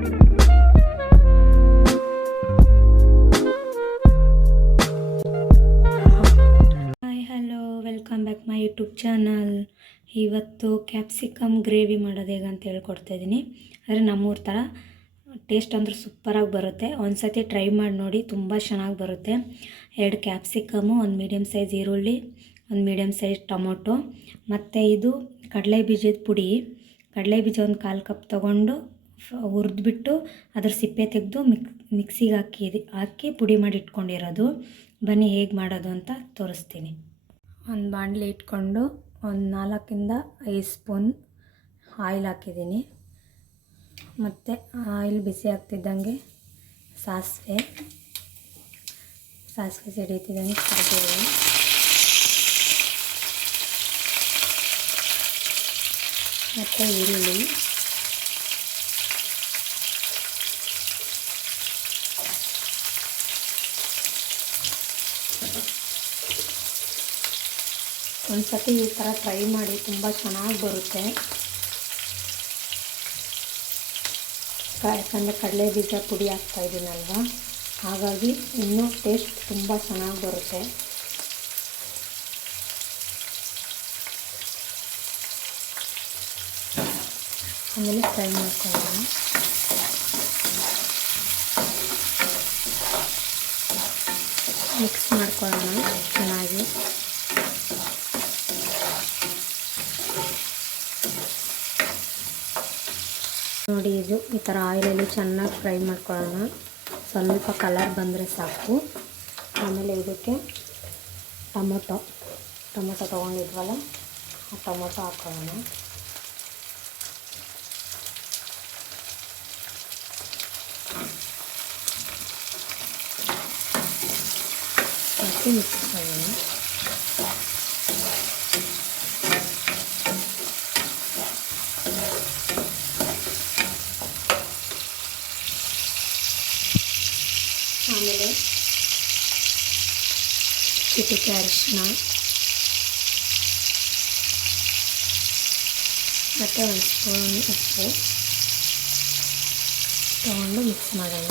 Hi hello, welcome back my YouTube channel. ಇವತ್ತು capsicum gravy ಮಾಡೋದು ಹೇಗೆ ಅಂತ ಹೇಳ್ಕೊಡ್ತಾ ಇದ್ದೀನಿ. ಆದರೆ ನಮ್ಮೂರ ಥರ ಟೇಸ್ಟ್ ಅಂದ್ರೆ ಸೂಪರಾಗಿ ಬರುತ್ತೆ. ಒಂದು ಸತಿ ಟ್ರೈ ಮಾಡಿ ನೋಡಿ, ತುಂಬ ಚೆನ್ನಾಗಿ ಬರುತ್ತೆ. 2 ಕ್ಯಾಪ್ಸಿಕಮು, 1 ಮೀಡಿಯಮ್ ಸೈಜ್ ಈರುಳ್ಳಿ, 1 ಮೀಡಿಯಮ್ ಸೈಜ್ ಟೊಮೊಟೊ, ಮತ್ತು ಇದು ಕಡಲೆ ಬೀಜದ ಪುಡಿ. ಕಡಲೆ ಬೀಜ ಒಂದು 1/4 ಕಪ್ ತೊಗೊಂಡು ಹುರಿದ್ಬಿಟ್ಟು ಅದ್ರ ಸಿಪ್ಪೆ ತೆಗೆದು ಮಿಕ್ಸಿಗೆ ಹಾಕಿ ಪುಡಿ ಮಾಡಿ ಇಟ್ಕೊಂಡಿರೋದು. ಬನ್ನಿ ಹೇಗೆ ಮಾಡೋದು ಅಂತ ತೋರಿಸ್ತೀನಿ. ಒಂದು ಬಾಣಲೆ ಇಟ್ಕೊಂಡು ಒಂದು 4 ಇಂದ 5 ಸ್ಪೂನ್ ಆಯಿಲ್ ಹಾಕಿದ್ದೀನಿ. ಮತ್ತು ಆಯಿಲ್ ಬಿಸಿ ಆಗ್ತಿದ್ದಂಗೆ ಸಾಸಿವೆ ಸಿಡಿತಿದ್ದಂಗೆ ಕರಿಬೇವು, ಮತ್ತು ಈರುಳ್ಳಿ, ಒಂದು ಸತಿ ಈ ಥರ ಟ್ರೈ ಮಾಡಿ, ತುಂಬ ಚೆನ್ನಾಗಿ ಬರುತ್ತೆ. ಯಾಕಂದರೆ ಕಡಲೆ ಬೀಜ ಪುಡಿ ಹಾಕ್ತಾಯಿದ್ದೀನಲ್ವ, ಹಾಗಾಗಿ ಇನ್ನೂ ಟೇಸ್ಟ್ ತುಂಬ ಚೆನ್ನಾಗಿ ಬರುತ್ತೆ. ಆಮೇಲೆ ಫ್ರೈ ಮಾಡ್ಕೊಳ್ಳೋಣ. ಮಿಕ್ಸ್ ಮಾಡ್ಕೊಳ್ಳೋಣ ಚೆನ್ನಾಗಿ. ನೋಡಿ, ಇದು ಈ ಥರ ಆಯಿಲಲ್ಲಿ ಚೆನ್ನಾಗಿ ಫ್ರೈ ಮಾಡ್ಕೊಳ್ಳೋಣ. ಸ್ವಲ್ಪ ಕಲರ್ ಬಂದರೆ ಸಾಕು. ಆಮೇಲೆ ಇದಕ್ಕೆ ಟೊಮೊಟೊ ತೊಗೊಂಡಿದ್ವಲ್ಲ, ಆ ಟೊಮೊಟೊ ಹಾಕೊಳ್ಳೋಣ. ಮತ್ತು ಮಿಕ್ಸ್ ಮಾಡೋಣ. ಆಮೇಲೆ ಚಿಟಿಕೆ ಅರಿಶಿನ ಮತ್ತು 1 ಸ್ಪೂನ್ ಉಪ್ಪು ತಗೊಂಡು ಮಿಕ್ಸ್ ಮಾಡೋಣ.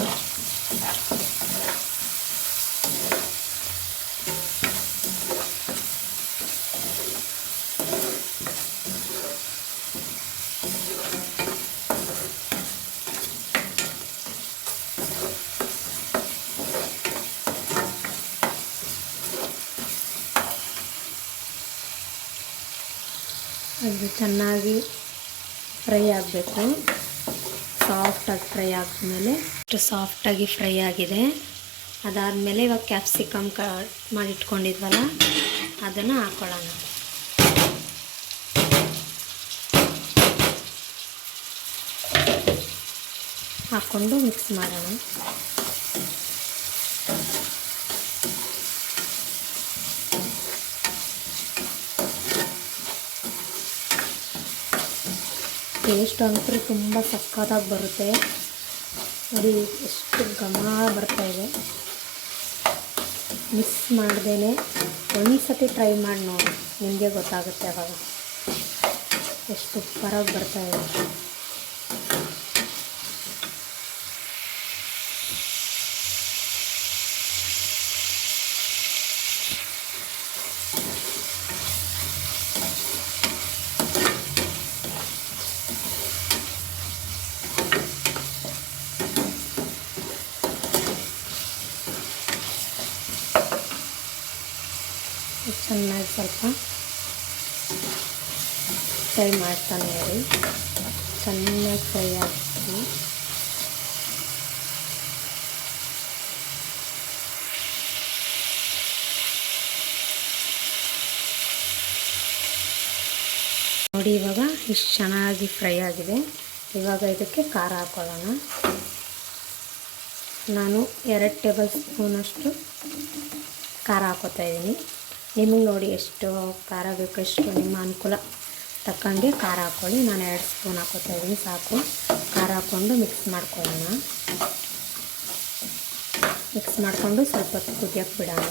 ಅದು ಚೆನ್ನಾಗಿ ಫ್ರೈ ಆಗಬೇಕು. ಸಾಫ್ಟಾಗಿ ಫ್ರೈ ಆದಮೇಲೆ, ಅಷ್ಟು ಸಾಫ್ಟಾಗಿ ಫ್ರೈ ಆಗಿದೆ. ಅದಾದಮೇಲೆ ಇವಾಗ ಕ್ಯಾಪ್ಸಿಕಮ್ ಮಾಡಿಟ್ಕೊಂಡಿದ್ವಲ್ಲ, ಅದನ್ನು ಹಾಕ್ಕೊಳ್ಳೋಣ. ಹಾಕ್ಕೊಂಡು ಮಿಕ್ಸ್ ಮಾಡೋಣ. ಟೇಸ್ಟ್ ಅಂತೂ ತುಂಬ ಸಕ್ಕತ್ತಾಗಿ ಬರುತ್ತೆ. ನೋಡಿ ಎಷ್ಟು ಘಮ ಬರ್ತಾಯಿದೆ. ಮಿಸ್ ಮಾಡ್ದೇ ಒಂದು ಸತಿ ಟ್ರೈ ಮಾಡಿ ನೋಡಿ, ನಿಮಗೆ ಗೊತ್ತಾಗುತ್ತೆ ಅವಾಗ ಎಷ್ಟು ಸೂಪರಾಗಿ ಬರ್ತಾಯಿದೆ. ಚೆನ್ನಾಗಿ ಸ್ವಲ್ಪ ಫ್ರೈ ಮಾಡ್ತಾನೆ ಇರಿ. ಚೆನ್ನಾಗಿ ಫ್ರೈ ಆಗ್ತೀವಿ. ನೋಡಿ, ಇವಾಗ ಇಷ್ಟು ಚೆನ್ನಾಗಿ ಫ್ರೈ ಆಗಿದೆ. ಇವಾಗ ಇದಕ್ಕೆ ಖಾರ ಹಾಕ್ಕೊಳ್ಳೋಣ. ನಾನು 2 ಟೇಬಲ್ ಸ್ಪೂನಷ್ಟು ಖಾರ ಹಾಕೋತಾ ಇದ್ದೀನಿ. ನಿಮಗೆ ನೋಡಿ ಎಷ್ಟು ಖಾರ ಬೇಕು, ಎಷ್ಟು ನಿಮ್ಮ ಅನುಕೂಲ ತಕ್ಕಂಗೆ ಖಾರ ಹಾಕ್ಕೊಳ್ಳಿ. ನಾನು 2 ಸ್ಪೂನ್ ಹಾಕೋತಾ ಇದ್ದೀನಿ, ಸಾಕು. ಖಾರ ಹಾಕ್ಕೊಂಡು ಮಿಕ್ಸ್ ಮಾಡ್ಕೊಳ್ಳೋಣ. ಮಿಕ್ಸ್ ಮಾಡಿಕೊಂಡು ಸ್ವಲ್ಪ ಕುದಿಯೋಕ್ಕೆ ಬಿಡೋಣ.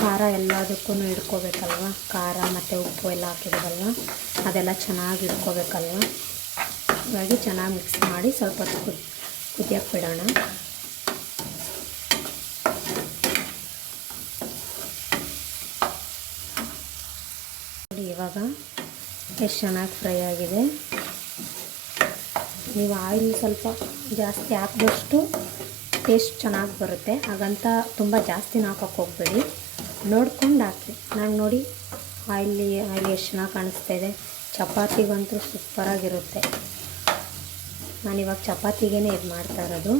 ಖಾರ ಎಲ್ಲದಕ್ಕೂ ಹಿಡ್ಕೋಬೇಕಲ್ವ, ಖಾರ ಮತ್ತು ಉಪ್ಪು ಎಲ್ಲ ಹಾಕಿರೋದಲ್ವ, ಅದೆಲ್ಲ ಚೆನ್ನಾಗಿ ಇಟ್ಕೋಬೇಕಲ್ವ. ಹಾಗಾಗಿ ಚೆನ್ನಾಗಿ ಮಿಕ್ಸ್ ಮಾಡಿ ಸ್ವಲ್ಪ ಹೊತ್ತು ಕುದಿಯಕ್ಕೆ ಬಿಡೋಣ. ನೋಡಿ ಇವಾಗ ಎಷ್ಟು ಚೆನ್ನಾಗಿ ಫ್ರೈ ಆಗಿದೆ. ನೀವು ಆಯಿಲ್ ಸ್ವಲ್ಪ ಜಾಸ್ತಿ ಹಾಕಿದಷ್ಟು ಟೇಸ್ಟ್ ಚೆನ್ನಾಗಿ ಬರುತ್ತೆ. ಹಾಗಂತ ತುಂಬ ಜಾಸ್ತಿನ ಹಾಕೋಕ್ಕೆ ಹೋಗಬೇಡಿ, ನೋಡ್ಕೊಂಡು ಹಾಕಿ. ನಾನು ನೋಡಿ ಆಯಿಲ್ ಎಷ್ಟು ಚೆನ್ನಾಗಿ ಕಾಣಿಸ್ತಾ ಇದೆ. ಚಪಾತಿಗಂತೂ ಸೂಪರಾಗಿರುತ್ತೆ. ನಾನಿವಾಗ ಚಪಾತಿಗೇ ಇದು ಮಾಡ್ತಾ ಇರೋದು.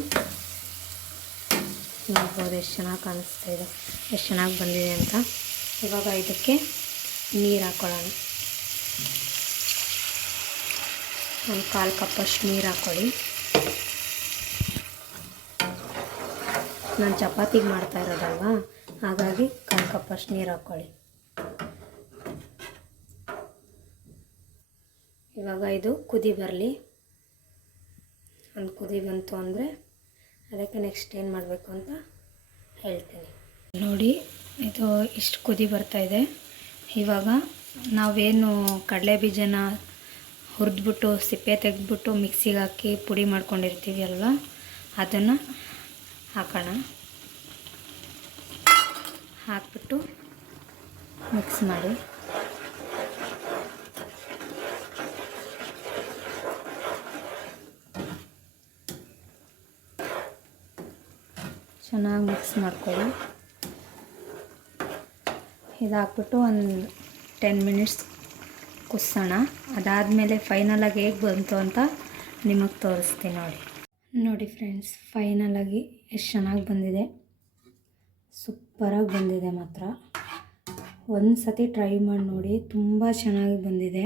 ನೋಡ್ಬೋದು ಎಷ್ಟು ಚೆನ್ನಾಗಿ ಕಾಣಿಸ್ತಾ ಇದೆ, ಎಷ್ಟು ಚೆನ್ನಾಗಿ ಬಂದಿದೆ ಅಂತ. ಇವಾಗ ಇದಕ್ಕೆ ನೀರು ಹಾಕ್ಕೊಳ್ಳೋಣ. ಒಂದು 1/4 ಕಪ್ಪಷ್ಟು ನೀರು ಹಾಕ್ಕೊಳ್ಳಿ. ನಾನು ಚಪಾತಿಗೆ ಮಾಡ್ತಾ ಇರೋದಲ್ವ, ಹಾಗಾಗಿ 1/4 ಕಪ್ಪಷ್ಟು ನೀರು ಹಾಕ್ಕೊಳ್ಳಿ. ಇವಾಗ ಇದು ಕುದಿ ಬರಲಿ. ಒಂದು ಕುದಿ ಬಂತು ಅಂದರೆ ಅದಕ್ಕೆ ನೆಕ್ಸ್ಟ್ ಏನು ಮಾಡಬೇಕು ಅಂತ ಹೇಳ್ತೀನಿ. ನೋಡಿ ಇದು ಇಷ್ಟು ಕುದಿ ಬರ್ತಾಯಿದೆ. ಇವಾಗ ನಾವೇನು ಕಡಲೆ ಬೀಜನ ಹುರಿದ್ಬಿಟ್ಟು ಸಿಪ್ಪೆ ತೆಗೆದ್ಬಿಟ್ಟು ಮಿಕ್ಸಿಗೆ ಹಾಕಿ ಪುಡಿ ಮಾಡ್ಕೊಂಡಿರ್ತೀವಿ ಅಲ್ವ, ಅದನ್ನು ಹಾಕೋಣ. ಹಾಕ್ಬಿಟ್ಟು ಮಿಕ್ಸ್ ಮಾಡಿ. ಚೆನ್ನಾಗಿ ಮಿಕ್ಸ್ ಮಾಡ್ಕೊಳ್ಳಿ. ಇದಾಕ್ಬಿಟ್ಟು ಒಂದು 10 ಮಿನಿಟ್ಸ್ ಕುದಿಸೋಣ. ಅದಾದಮೇಲೆ ಫೈನಲಾಗಿ ಹೇಗೆ ಬಂತು ಅಂತ ನಿಮಗೆ ತೋರಿಸ್ತೀನಿ. ನೋಡಿ ಫ್ರೆಂಡ್ಸ್, ಫೈನಲಾಗಿ ಎಷ್ಟು ಚೆನ್ನಾಗಿ ಬಂದಿದೆ. ಸೂಪರಾಗಿ ಬಂದಿದೆ ಮಾತ್ರ. ಒಂದು ಸತಿ ಟ್ರೈ ಮಾಡಿ ನೋಡಿ, ತುಂಬ ಚೆನ್ನಾಗಿ ಬಂದಿದೆ.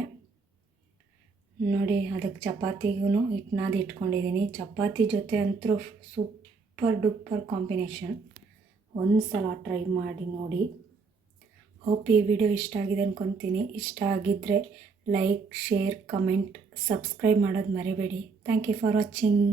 ನೋಡಿ ಅದಕ್ಕೆ ಚಪಾತಿಗೂ ಹಿಟ್ಟನಾದಿ ಇಟ್ಕೊಂಡಿದ್ದೀನಿ. ಚಪಾತಿ ಜೊತೆ ಅಂತೂ ಸೂಪರ್ ಡೂಪರ್ ಕಾಂಬಿನೇಷನ್. ಒಂದು ಸಲ ಟ್ರೈ ಮಾಡಿ ನೋಡಿ. ಹೋಪ್ ಈ ವಿಡಿಯೋ ಇಷ್ಟ ಆಗಿದೆ ಅಂದ್ಕೊತೀನಿ. ಇಷ್ಟ ಆಗಿದ್ದರೆ ಲೈಕ್, ಶೇರ್, ಕಮೆಂಟ್, ಸಬ್ಸ್ಕ್ರೈಬ್ ಮಾಡೋದು ಮರಿಬೇಡಿ. Thank you for watching.